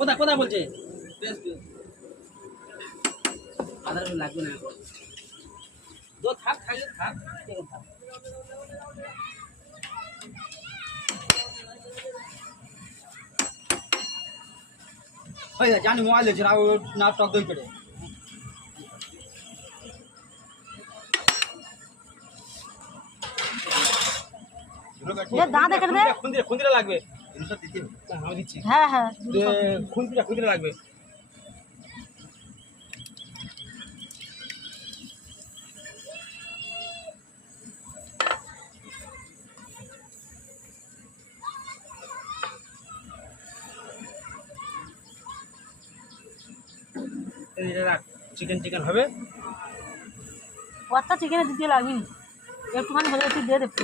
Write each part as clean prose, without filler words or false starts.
কোথা কোথা বলছে আধার লাগবে না দো থাক খাইলে থাক ওই জানি মোবাইল আছে না টক দই করে দাঁত এখানে দে খুন্দিরা লাগবে হ্যাঁ হ্যাঁ খুন্দিরা লাগবে চিকেন চিকেন হবে কতটা চিকেনে দিতে লাগবে একটুখানি হলে তুই দিয়ে দেবো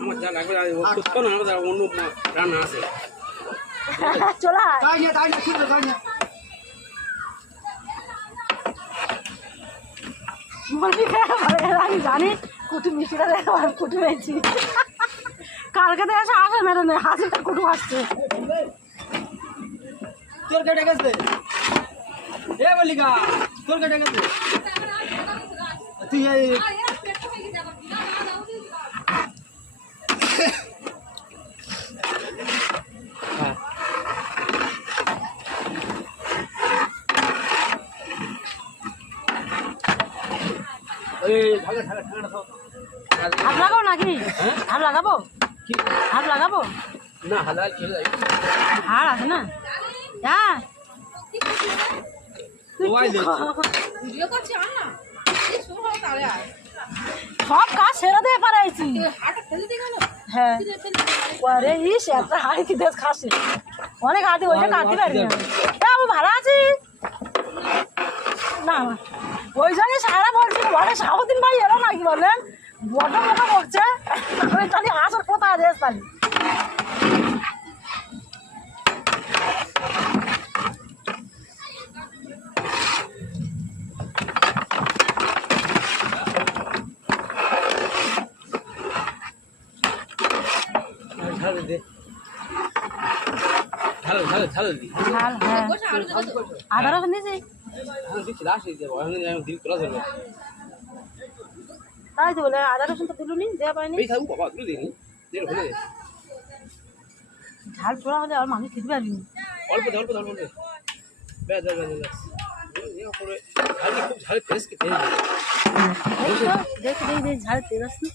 আমার যা লাগবে অন্য রান্না আছে চলে বলবি আমি জানি কুটুম মিষ্টিটা কুটুম পেয়েছি কালকে তো এসে আসে মেরো নেই হাসিটা কুটুম আসছে তোর কেটে গেছে এ বলিকা তোর কেটে গেছে তুই হাত লাগাবো নাকি হাত লাগাবো হাত লাগাবো না হালাল খেলে হাড় আছে না হ্যাঁ সব কাজ সেরে দিয়ে পারাইছি হ্যাঁ আরে ইস একটা হাড়ি কি বেশ খাসি অনেক হাতি ওইটা কাটতে পারি না আমি ভালো আছি না ওই জন্য সারা বলছি ঘরে সারাদিন ভাই এলো নাকি বললেন বড় মোটা বকছে আমি তাহলে হাঁসের কোথায় রেস তাহলে আদা রসুন দিয়েছি তাই তো বলে আদা রসুন তো দিলুনি দেওয়া পাইনি ঝাল পোড়া হলে আর মানুষ খেতে পারবি অল্প অল্প অল্প দেখি ঝাল তেল আসছে